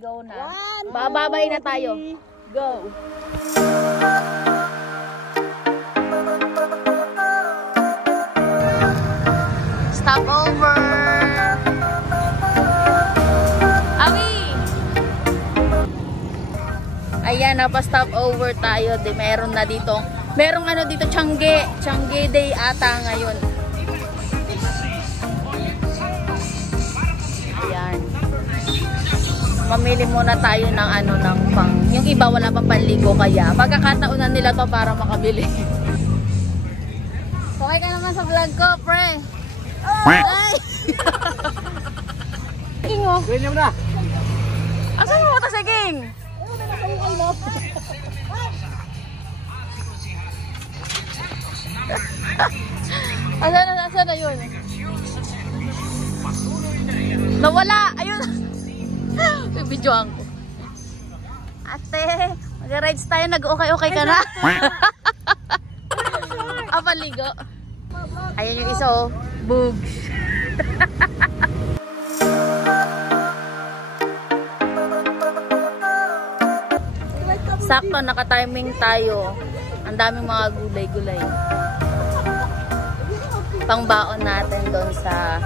go na. Bababay na tayo. Go! Stop over! Awi! Ayan, napa-stop over tayo. Meron na dito. Merong ano dito, Tiangge. Tiangge Day ata ngayon. Ayan. Mamili muna tayo ng ano, ng pang... Yung iba wala pang panligo kaya. Pagkakataonan nila to para makabili. Okay ka naman sa vlog ko, pre. Ay! King oh. Ganyan mo na. Asan mo ito si King? Asan na yun? Nawala! Ayun! Bibidyoan ko. Ate, mag-rides tayo. Nag-okay-okay ka na? Paligo. Ayan yung isa oh. Bugs. Sakto, naka-timing tayo. Ang daming mga gulay-gulay. Pangbaon natin doon sa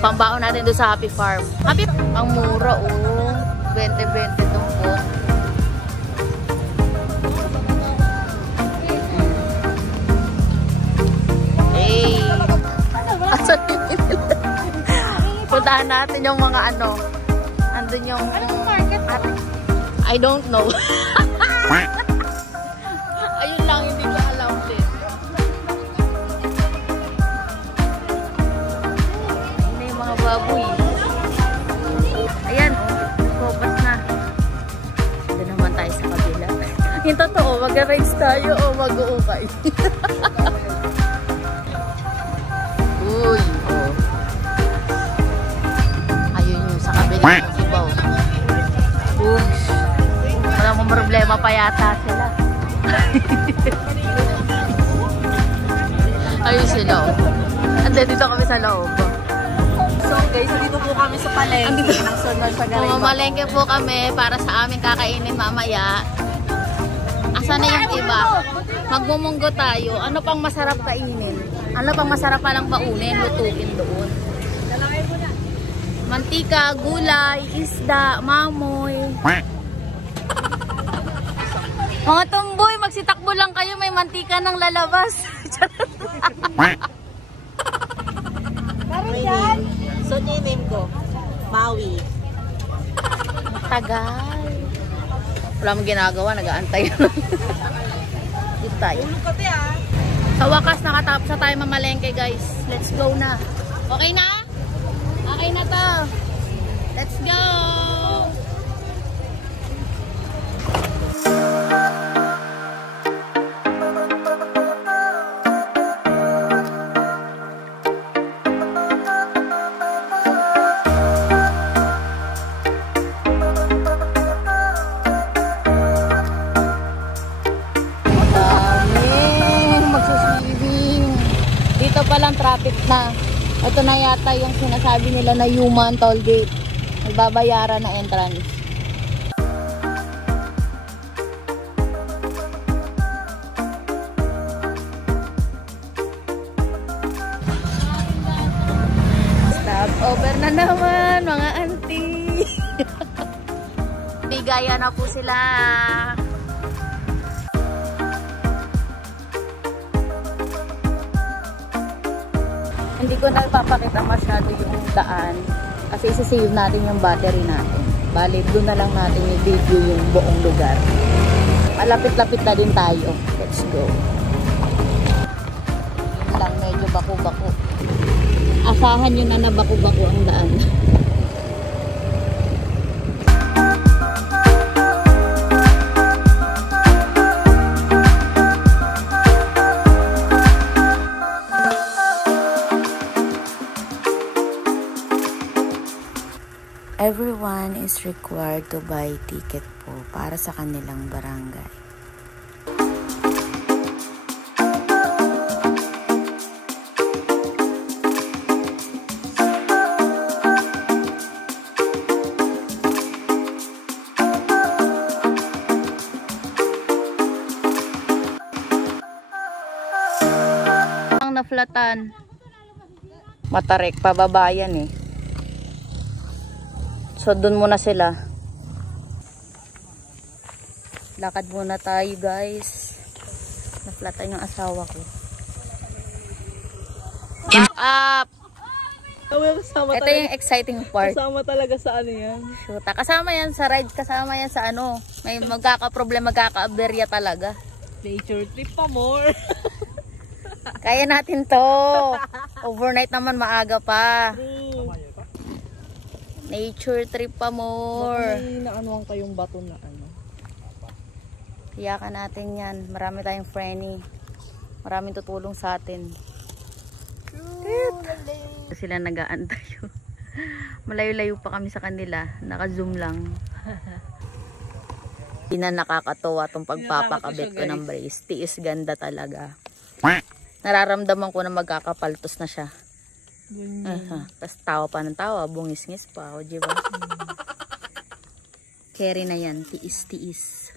pangbaon natin doon sa Happy Farm. Happy, ang mura oh. 20-20 itong po. Hey. Puntahan natin yung mga ano. Andun yung market. I don't know. Ayun lang, hindi ko alam din. Hindi yung mga baboy. Ayan, focus na. Doon naman tayo sa kabila. Yung totoo, mag-rides tayo o mag-uukay. Uy, oh. Ayun yung sa kabila ng ibaw. Oops. Walang problema pa yata sila. Ayun sila oh. Ande, dito kami sa loob. So guys, dito po kami sa palengke ng Sunod sa Garayba. Mamalengke po kami para sa aming kakainin mamaya. Asan na yung iba? Magmumunggo tayo. Ano pang masarap kainin? Ano pang masarap palang baunin? Lutuin doon. Mantika, gulay, isda, mamoy. Mga tumboy, magsitakbo lang kayo. May mantika ng lalabas. Meron so name ko, Maui. Tagal. Wala mong ginagawa, nag-aantay. Dito tayo. Sa wakas, nakatapos na tayo mamalengke guys. Let's go na. Okay na? Okay na to. Let's go! Dito palang traffic na. Ito na yata yung sinasabi nila na human toll gate. Nagbabayaran na entrance. Stop over na naman mga auntie. Bigaya na po sila. Hindi ko na ipapakita masyado yung daan kasi isi-save natin yung battery natin. Bali, doon na lang natin i-video yung buong lugar. Malapit-lapit na din tayo. Let's go. Yun lang, medyo baku-baku. Asahan nyo na baku-baku ang daan. Everyone is required to buy ticket po para sa kanilang barangay. flatan. Matarik, pababayan eh. So, dun muna sila. Lakad muna tayo, guys. Na-flatan yung asawa ko. Back up! Ito yung exciting part. Kasama talaga sa ano yan. Shoot. Kasama yan sa ride, kasama yan sa ano. May magkaka-problem, magkaka-aberya talaga. Nature trip pa more. Kaya natin to. Overnight naman, maaga pa. Nature trip pa more. Baka may naanuhan kayong bato na ano. Iyakan natin yan. Marami tayong friendly. Maraming tutulong sa atin. Sila nag-aantay. Malayo-layo pa kami sa kanila. Naka-zoom lang. Hindi na nakakatawa itong pagpapakabit ko ng brace. Tiis ganda talaga. Nararamdaman ko na magkakapaltos na siya. Tapos tawa pa ng tawa. Bungis-ngis pa. O, diba? Carry na yan. Tiis-tiis.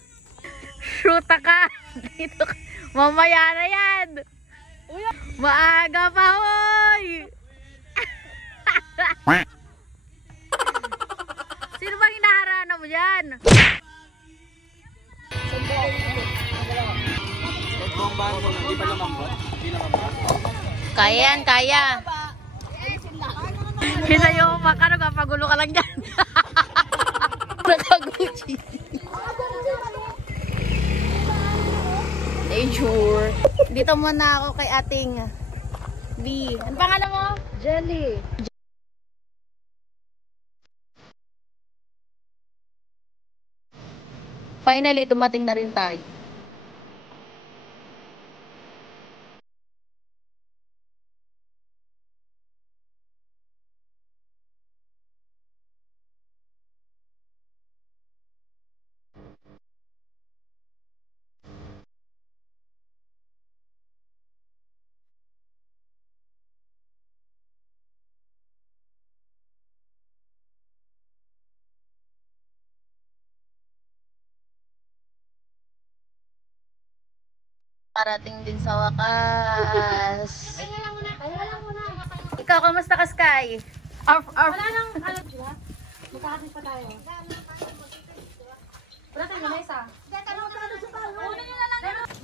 Shoota ka! Dito ka. Mamaya na yan! Maaga pa, hoy! Sino bang hinaharana mo dyan? Kaya yan, kaya. Kinayo, makano ka, pagulo ka lang dyan. Nakaguchi. Nature. Dito muna ako kay ating B. Ano pangalan mo? Jelly. Finally, dumating na rin tayo. Parating din sa wakas. Ikaw, kamusta ka, Sky? Wala nang ano sila. Magkakasip pa tayo. Wala tayo na isa.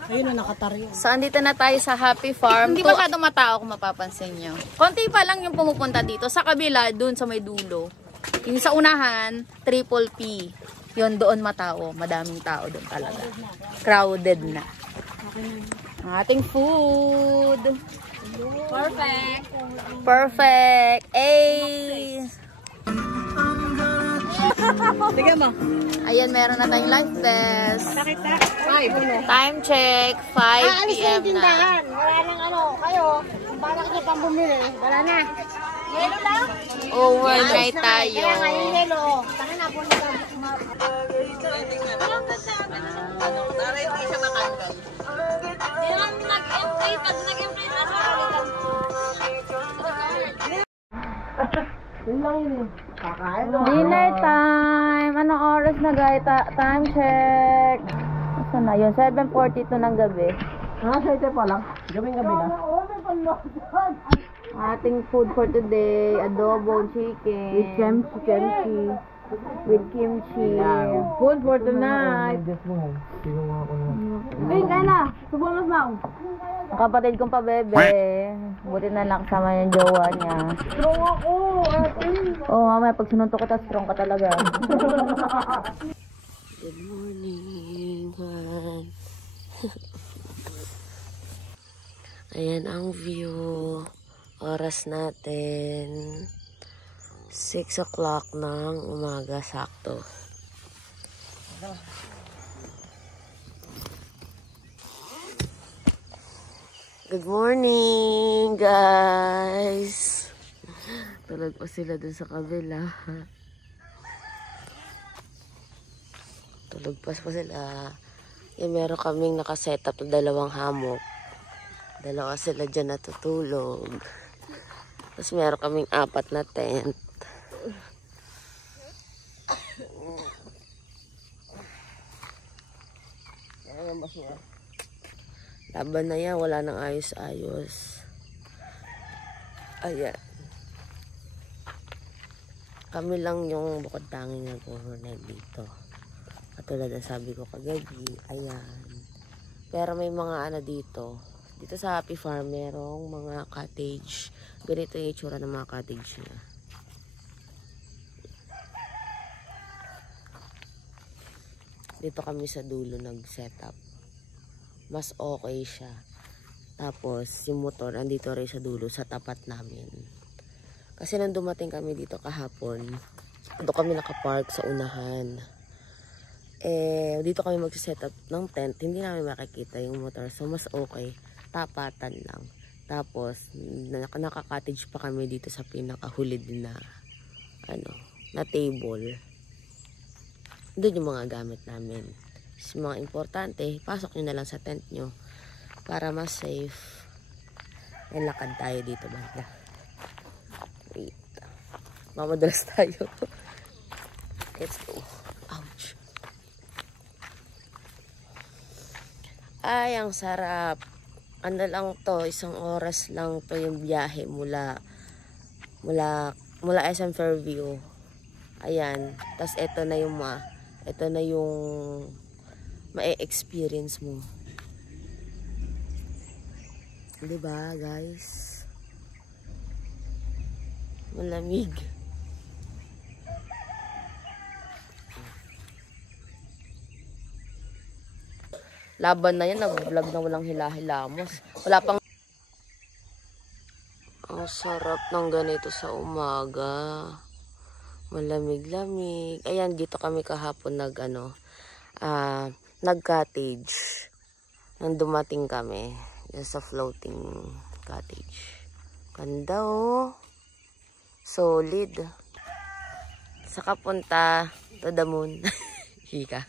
Ayun na nakatari. So, andito na tayo sa Happy Farm. Hindi masyadong matao kung mapapansin nyo. Konti pa lang yung pumupunta dito. Sa kabila, dun sa may dulo. Yung sa unahan, Triple P. Yun, doon matao. Madaming tao doon talaga. Crowded na. Ang ating food. Perfect. Perfect. Ay! Tignan mo. Ayan, meron na tayong life vest. Nakita? Time check, 5 PM na. Wala nang ano. Kayo, para kayo pang bumili. Wala na. Yelo lang. Overnight tayo. Kaya nga yung yelo. Taka na po nila. Para hindi siya makanggal. Hindi naman nag-empty. Pag nag-empty na sa Dinner time. Anong oras na, guys? Time check. Saan na yun? 7:42 ng gabi. Sa pa lang. Gabing-gabi na. Ating food for today, adobo chicken. With kimchi. With kimchi. Food for tonight. Ay, kaya na. Subong mas mau. Ang kapatid kong pabebe. Buti na nakasama yung jowa niya. Strong ako. Oo, mamaya pag sinuntok ka, strong ka talaga. Good morning, Han. Ayan ang view. Oras natin 6 o'clock ng umaga sakto. Good morning, guys. Tulog pa sila dun sa kabila. Tulog pa sila. Yung meron kaming nakaset up na 2 hammock. 2 sila dyan natutulog. Tapos meron kaming 4 na tent. Laban na yan. Wala nang ayos-ayos. Ayan. Kami lang yung bukod tanging nag-overnight dito. Katulad na sabi ko kagabi. Ayan. Pero may mga ano dito. Dito sa Happy Farm, merong mga cottage. Ganito yung itsura ng mga cottage niya. Dito kami sa dulo nag-setup. Mas okay siya. Tapos, yung motor, andito rin sa dulo, sa tapat namin. Kasi nang dumating kami dito kahapon, doon kami nakapark sa unahan. Dito kami mag-setup ng tent. Hindi namin makikita yung motor. So, mas okay. Tapatan lang. Tapos, naka-cottage pa kami dito sa pinakahulid na, na table. Doon yung mga gamit namin. Yung mga importante, pasok nyo na lang sa tent nyo para mas safe. May lakad tayo dito banda. Wait. Mamadalas tayo. Let's go. Ouch. Ay, ang sarap. Ano lang to, 1 oras lang to yung biyahe mula SM Fairview. Ayan. Tapos ito na yung ma-experience mo. Diba, guys? Malamig. Laban na yan, nag-vlog na walang hila-hilamos. Wala pang... Ang sarap ng ganito sa umaga. Malamig-lamig. Ayan, dito kami kahapon nag-cottage. Nang dumating kami. Yan sa floating cottage. Ganda oh. Solid. Saka punta to the moon. Hika.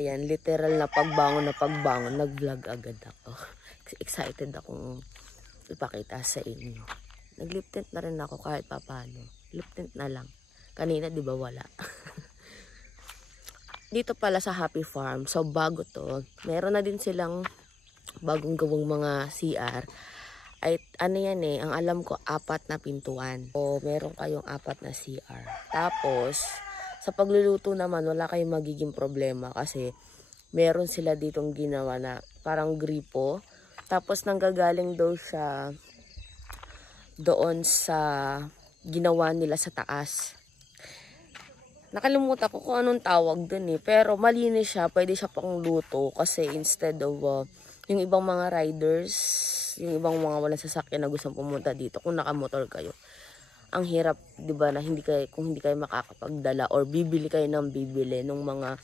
Ayan, literal na pagbangon, nag-vlog agad ako. Excited akong ipakita sa inyo. Nag-lip tint na rin ako kahit papano. Lip tint na lang. Kanina, di ba wala? Dito pala sa Happy Farm, so bago to, meron na din silang bagong gawang mga CR. Ay, yan ang alam ko, 4 na pintuan. O, meron kayong 4 na CR. Tapos, sa pagluluto naman, wala kayong magiging problema kasi meron sila ditong ginawa na parang gripo. Tapos nanggagaling daw siya doon sa ginawa nila sa taas. Nakalimutan ko kung anong tawag dun pero malinis siya, pwede siya pang luto kasi instead of yung ibang mga riders, yung ibang mga walang sasakyan na gustong pumunta dito, kung nakamotor kayo, ang hirap, 'di ba, na kung hindi kayo makakapagdala or bibili kayo ng bibili ng mga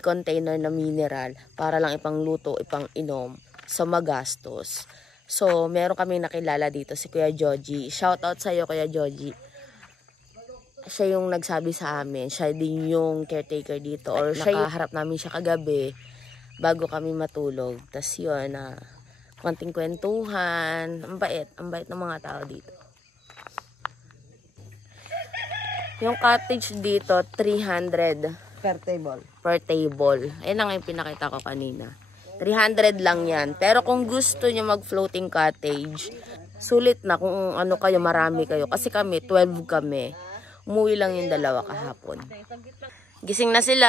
container na mineral para lang ipangluto, ipang-inom, sa magastos. So, meron kaming nakilala dito si Kuya Joji. Shout out sa iyo, Kuya Joji. Siya yung nagsabi sa amin, siya din yung caretaker dito or nakaharap namin siya kagabi bago kami matulog. Tas yun, konting kwentuhan, ang bait ng mga tao dito. Yung cottage dito, 300 Per table. per table. Ayun ang yung pinakita ko kanina. 300 lang yan. Pero kung gusto nyo mag-floating cottage, sulit na kung ano kayo, marami kayo. Kasi kami, 12 kami. Umuwi lang yung 2 kahapon. Gising na sila.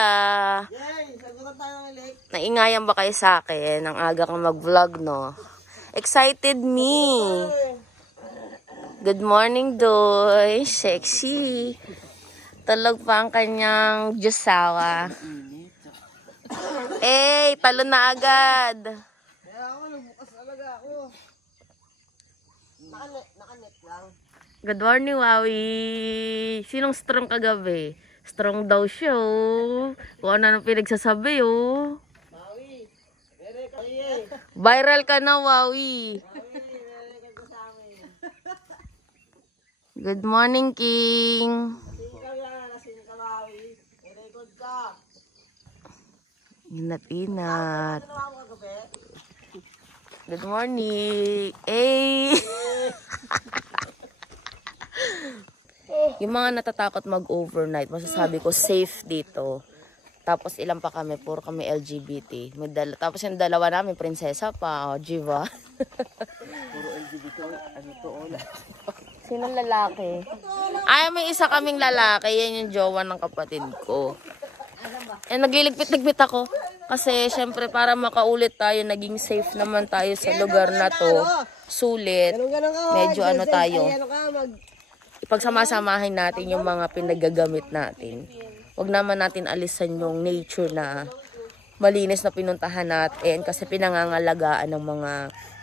Naingayan ba kayo sa akin? Ang aga kang mag-vlog, no? Excited me. Good morning, Doy. Sexy. Tulog pa ang kanyang Diyosawa. Eh, talo na agad. Kaya ako, nagbukas talaga ako. Nakanet lang. Good morning, Wawi. Sinong strong kagabi? Strong daw siya, oh. Kung ano nang pinagsasabi, oh. Maui, mere ka eh. Viral ka na, Wawi. Mere ka sa amin. Good morning, King. Lasing ka Maui. Record ka. Inat-inat. Ano ako kagabi? Good morning. Eh. Yung mga natatakot mag-overnight, masasabi ko safe dito. Tapos ilan pa kami, puro kami LGBT. Tapos yung dalawa namin, prinsesa pa, Jiva. Puro LGBT, ano to, Ola. Sinong lalaki? Ay, may isa kaming lalaki. Yan yung jowa ng kapatid ko. Eh, nagliligpit-ligpit ako. Kasi, syempre, para makaulit tayo, naging safe naman tayo sa lugar na to. Sulit. Medyo ano tayo. Ipagsama-samahin natin yung mga pinagagamit natin. Huwag naman natin alisan yung nature na malinis na pinuntahan natin. Kasi pinangangalagaan ng mga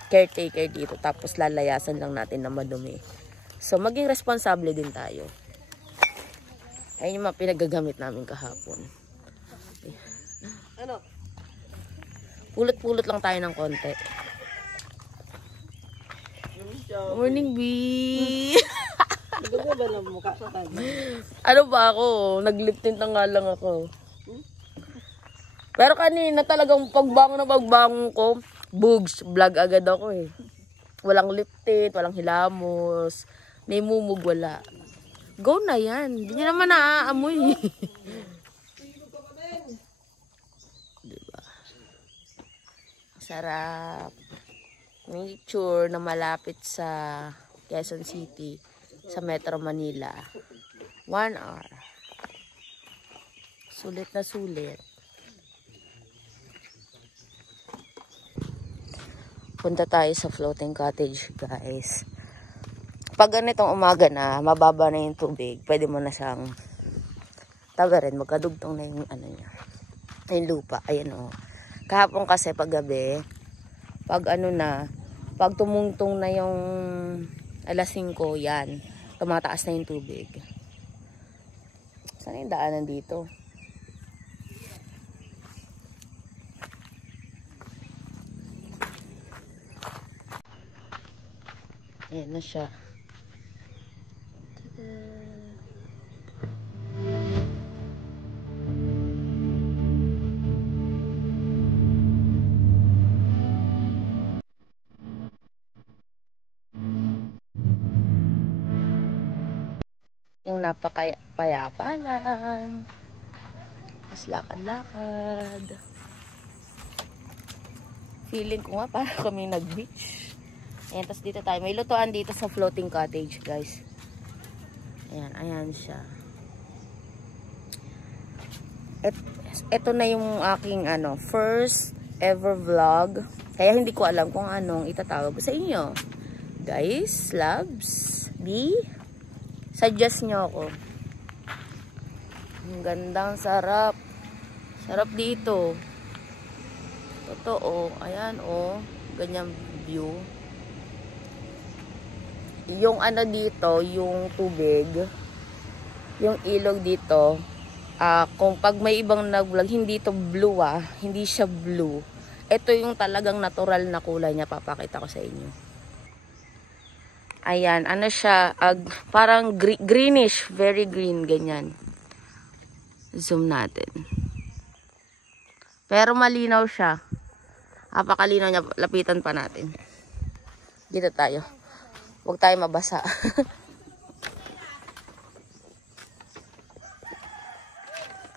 caretaker dito. Tapos lalayasan lang natin na madumi. So, maging responsable din tayo. Ayun yung mga pinagagamit namin kahapon. Ano? Pulot-pulot lang tayo ng konti. Morning, B! Nagbaga ba ng mukha sa kanya? Ano ba ako? Naglip tint na nga lang ako. Pero kanina talagang pagbangon ko, bugs, vlog agad ako eh. Walang lip tint, walang hilamos. May mumug, wala. Go na yan. Hindi nyo naman naaamoy. Diba? Sarap. Nature na malapit sa Quezon City, sa Metro Manila. 1 hour. Sulit na sulit. Punta tayo sa floating cottage, guys. Pag ganitong umaga na, mababa na yung tubig, pwede mo na siyang tagarin, magkadugtong na yung ano niya. Yung lupa, ayan o. Kahapon kasi pag gabi, pag ano na, pag tumungtong na yung alas 5, yan, tumataas na yung tubig. Saan yung daanan dito? Ayan na siya. Yung napakapayapa lang. Mas lakad-lakad. Feeling ko nga para kami nag-beach. Ayan, tapos dito tayo. May lutuan dito sa floating cottage, guys. Ayan, ayan siya. Ito na yung aking first ever vlog. Kaya hindi ko alam kung anong itatawag ko sa inyo. Guys, loves, B, suggest nyo ako. Ang gandang sarap. Sarap dito. Totoo. Ayan, ganyang view. Yung dito, yung tubig, yung ilog dito, kung pag may ibang nag-vlog, hindi to blue hindi siya blue. Ito yung talagang natural na kulay niya, papakita ko sa inyo. Ayan, ano siya, parang greenish, very green, ganyan. Zoom natin. Pero malinaw siya. Napakalinaw niya, lapitan pa natin. Dito tayo. Huwag tayo mabasa.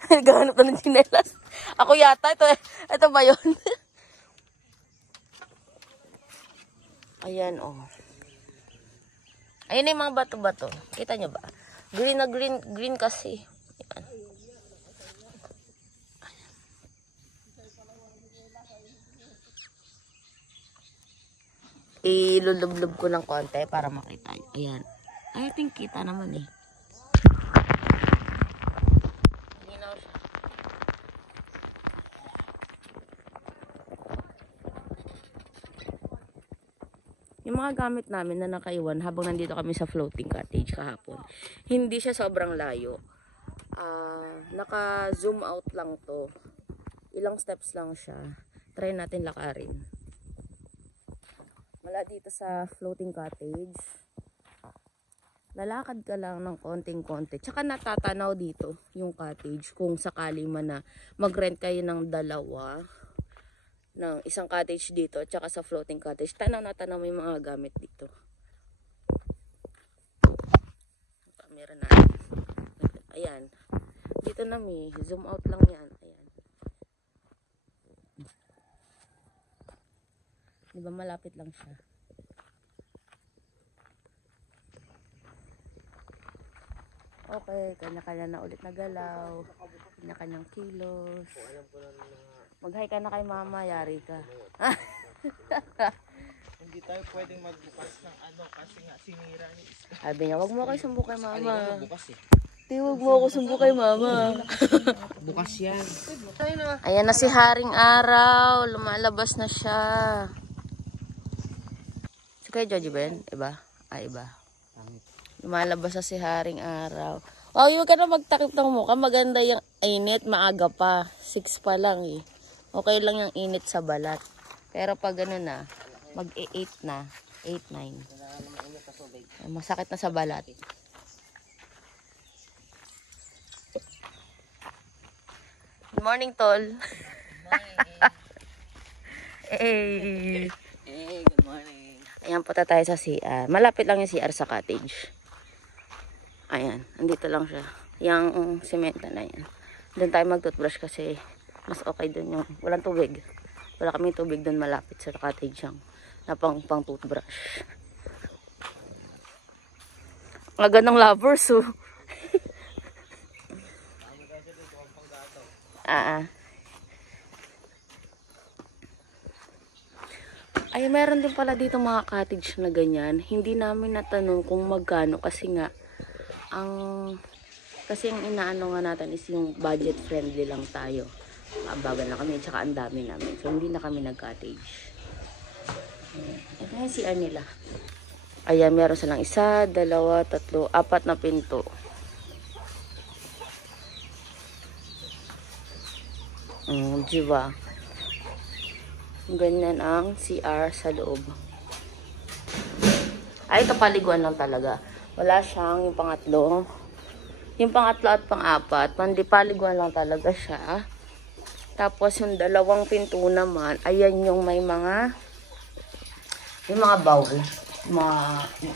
Naghahanap na ng chinelas. Ako yata. Ito ba yun? Ayan, Ayan yung mga bato-bato. Kita nyo ba? Green na green kasi. Ayan. Ilulublob ko ng konti para makita. Ayan. I think kita naman eh. Linaw siya. Yung mga gamit namin na nakaiwan habang nandito kami sa floating cottage kahapon, hindi siya sobrang layo. Naka-zoom out lang to. Ilang steps lang siya. Try natin lakarin. Mula dito sa floating cottage, lalakad ka lang ng konting-konti. Tsaka natatanaw dito yung cottage kung sakali man na mag-rent kayo ng isang cottage dito tsaka sa floating cottage. Tanaw na tanaw yung mga gamit dito. Camera natin. Ayan. Dito na zoom out lang yan. Ayan. Di ba malapit lang siya? Okay, kanya-kanya na ulit na galaw. Kanya-kanyang kilos. Mag-hi ka na kay mama, yari ka. Hindi tayo pwedeng magbukas ng ano kasi nga sinira ni Iska. Sabi niya, wag mo kayo sumbo kay mama. Bukas eh. Wag mo ako sumbo kay mama. Bukas yan. Ayan na si Haring Araw. Lumalabas na siya. Si Kuya Joji ba yun? Iba? Iba. Lumalabas na si Haring Araw. Oh, yung ka na magtakip ng mukha. Maganda yung init. Maaga pa. 6 pa lang eh. Okay lang yung init sa balat. Pero pag ano na, mag-8 na. 8, 9. Masakit na sa balat. Good morning, Tol. Hey. Hey, good morning. Ayan, punta tayo sa CR. Malapit lang yung CR sa cottage. Ayan, andito lang siya. Yung sementa na yan. Doon tayo mag-toothbrush kasi mas okay doon yung walang tubig. Wala kaming tubig doon malapit sa cottage yung na pang toothbrush. Ang ganda ng lovers, oh. Ay, meron din pala dito mga cottage na ganyan. Hindi namin natanong kung magkano kasi nga ang inaano nga natin is yung budget friendly lang tayo. Bagal na kami, tsaka ang dami namin. So, hindi na kami nag-cottage. Ito yung CR nila. Ayan, meron silang 1, 2, 3, 4 na pinto. Diba? Ganyan ang CR sa loob. Ay, ito paliguan lang talaga. Wala siyang yung pangatlo. Yung pangatlo at pang-apat, pandi paliguan lang talaga siya. Tapos yung dalawang pinto naman, ayan yung may mga bowl. Mga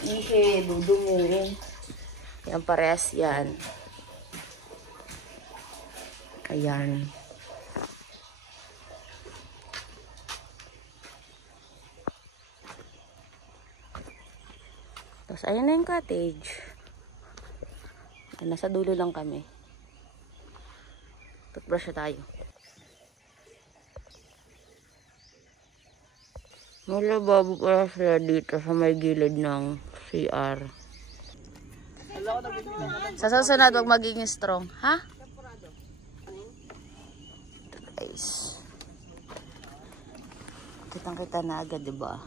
ihe, dudumi. Yan, parehas yan. Ayan. Tapos, ayan na yung cottage. Ayan, nasa dulo lang kami. Toothbrush na tayo. May lababo pala sila dito sa may gilid ng CR. Sa susunod, huwag magiging strong. Ha? Guys. Kitang-kita na agad, diba?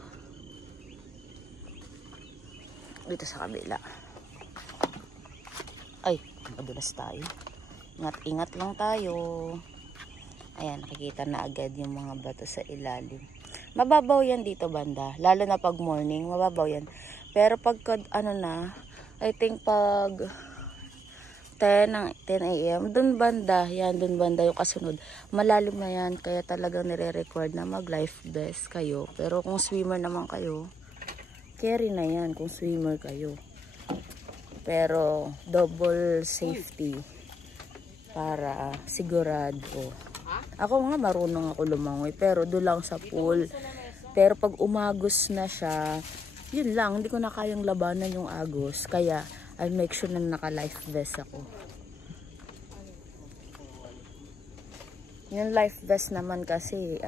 Dito sa kabila. Ay, madulas tayo. Ingat-ingat lang tayo. Ayan, nakikita na agad yung mga bato sa ilalim. Mababaw yan dito banda. Lalo na pag morning, mababaw yan. Pero pag ano na, I think pag 10 a.m. dun banda, yan dun banda yung kasunod. Malalim na yan, kaya talagang nire-record na mag-life vest kayo. Pero kung swimmer naman kayo, carry na yan kung swimmer kayo. Pero double safety para sigurado. Ako nga marunong ako lumangoy pero doon lang sa pool. Pero pag umagos na siya, yun lang, hindi ko na kayang labanan yung agos. Kaya I make sure na naka-life vest ako. Yung life vest naman kasi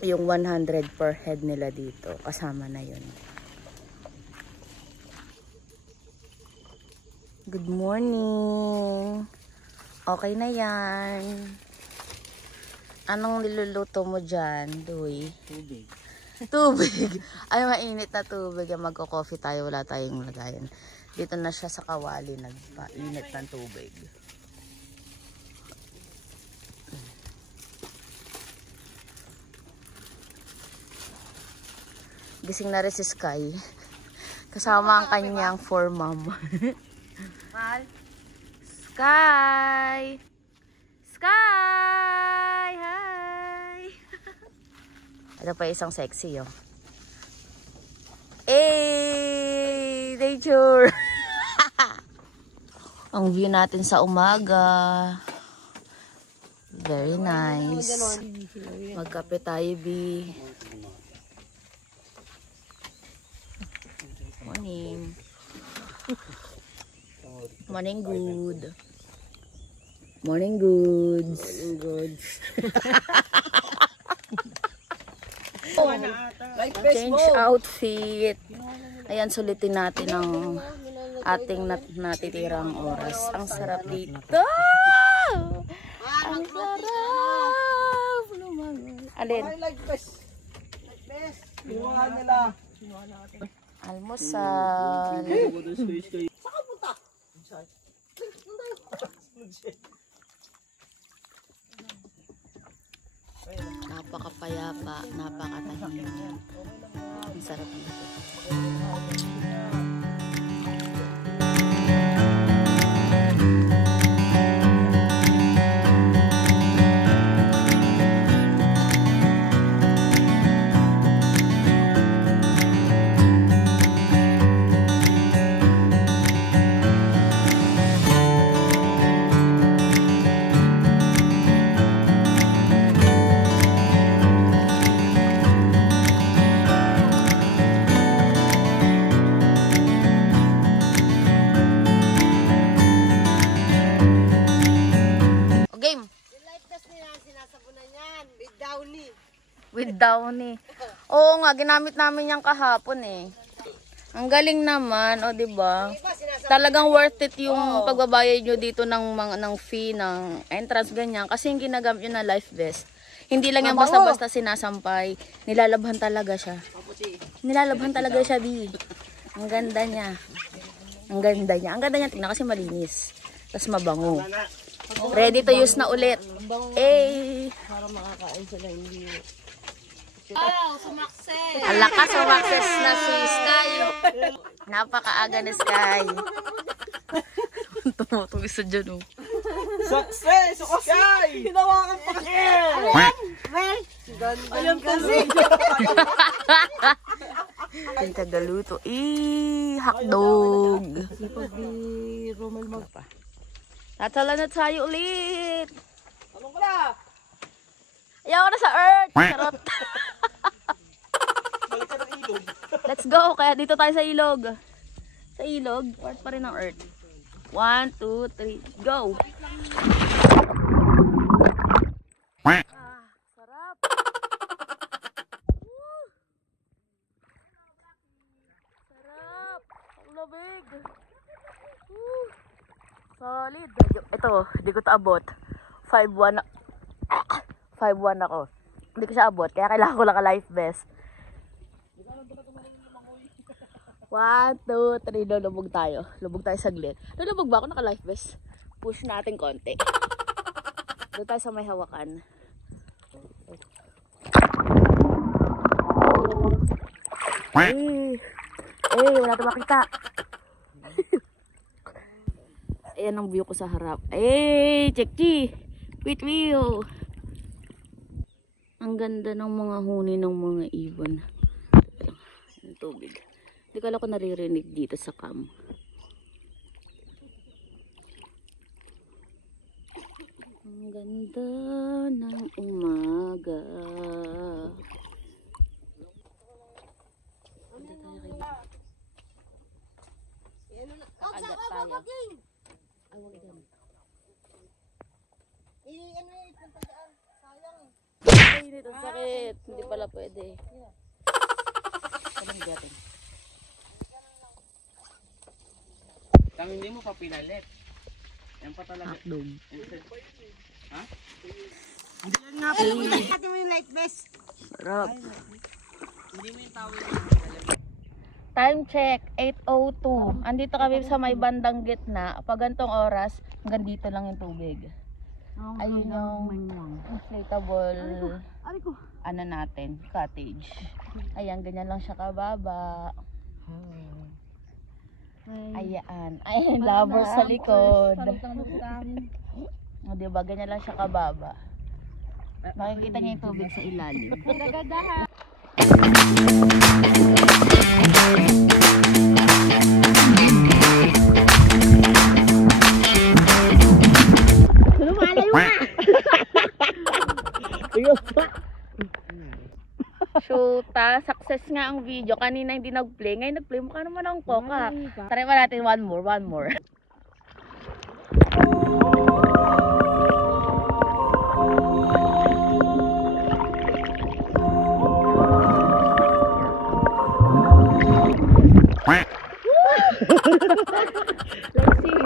yung 100 per head nila dito, kasama na yun. Good morning. Okay na yan. Anong niluluto mo dyan, Doy? Tubig. Tubig. Ay, mainit na tubig. Magko-coffee tayo, wala tayong lagayan. Dito na siya sa kawali, nagpainit ng tubig. Gising na rin si Sky. Kasama ang kanyang mom. Sky! Sky! Hi! Ano pa isang sexy, oh. Hey! Nature! Ang view natin sa umaga. Very nice. Magkape tayo, B. Morning. Morning, good. Morning, goods. Morning, goods. Change outfit. Ayan, sulitin natin ang ating natitirang oras. Ang sarap dito. Ang sarap. Alin? Almusal. Napakapayapa, napakatahimik. Ang sarap nito. With Downy. Oo nga, ginamit namin yung kahapon eh. Ang galing naman, o diba? Talagang worth it yung pagbabayad nyo dito ng fee, ng entrance, ganyan. Kasi yung ginagamit nyo na life vest. Hindi lang yan basta-basta sinasampay. Nilalabhan talaga siya. Nilalabhan talaga siya, Bi. Ang ganda niya. Ang ganda niya. Ang ganda niya, tingnan kasi malinis. Tapos mabango. Ready to use na ulit. Eh! Para makakain sila, hindi. Sumakses! Ang lakas sumakses na si Sky. Napakaaga ni Sky. Tumutong isa dyan, oh. Success! Sky! Hinawakan pa kasi! Ayan kasi! Ang tagaluto. Hotdog. Sipag di Romel magpa. Tatala na tayo ulit. Anong pala? Ayaw ko na sa earth. Charot. Balik ka ng ilog. Let's go. Kaya dito tayo sa ilog. Sa ilog, part pa rin ng earth. 1, 2, 3, go. Sarap. Sarap. Ang labig. Solid. Ito, hindi ko ito abot. 5'1". 5'1" ako. Hindi ko siya abot, kaya kailangan ko lang ka-life vest. 1, 2, 3, lulubog tayo. Lubog tayo saglit. Lulubog ba ako naka-life vest? Push natin konti. Doon tayo sa may hawakan. Wala ito makita. Ayan ang view ko sa harap. Checky! Wait, view! Ang ganda ng mga huni ng mga ibon. Yung tubig. Hindi ko alam kung naririnig dito sa cam. Ang ganda ng umaga. Kakagat tayo. Ay, wag dyan. Ay, dito sakit. Hindi pala pwede. Anong gatin? Kami hindi mo pa pinalit. Yan pa talaga. Hotdog. Ha? Hindi yan nga po. Ate mo yung light vest. Sarap. Hindi mo yung tawid. Time check, 8:02. Andito kami sa may bandang gitna. Pag gantong oras, hanggang dito lang yung tubig. Ayun yung inflatable ano natin, cottage. Ayan, ganyan lang siya kababa. Ayan. Ayan, lovers sa likod. O, diba? Ganyan lang siya kababa. Makikita niya yung tubig sa ilalim. Lumalayo na! nga ang video. Kanina hindi nag-play. Ngayon nag-play. Mukha naman ang koka. Try pa natin one more. Let's see.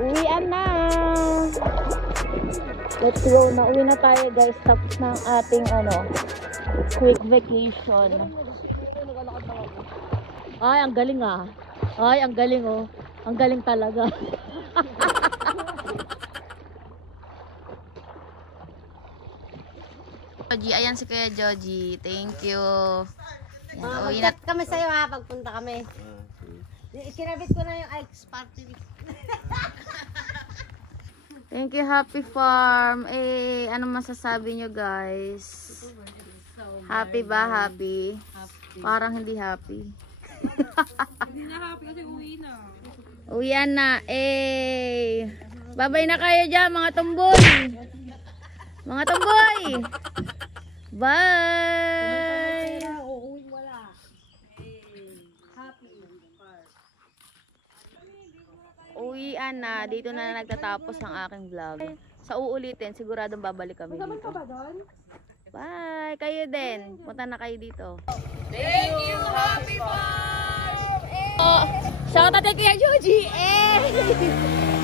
Uwian na. Let's go na. Uwi na tayo guys. Tapos na ang ating quick vacation. Ay, ang galing ah. Ay, ang galing oh. Ang galing talaga. Joji, ayan si Kuya Joji. Thank you. Yan, uwi na. Mag-chat kami sa'yo ha, pagpunta kami. Sinabit ko na yung Ike's party list. Thank you, Happy Farm. Eh, ano masasabi nyo guys? Happy ba? Happy? Parang hindi happy. Hindi na happy kasi uwi na. Uwian na. Eh, babay na kayo dyan mga tumboy. Mga tumboy. Bye. Uuwi wala. Happy. Uwian na. Dito na nagtatapos ang aking vlog. Sa uulitin, siguradong babalik kami dito. Ka ba doon? Bye. Kayo din. Punta na kayo dito. Thank you, Happy Farm! Shout out kay Kuya Joji. Eh.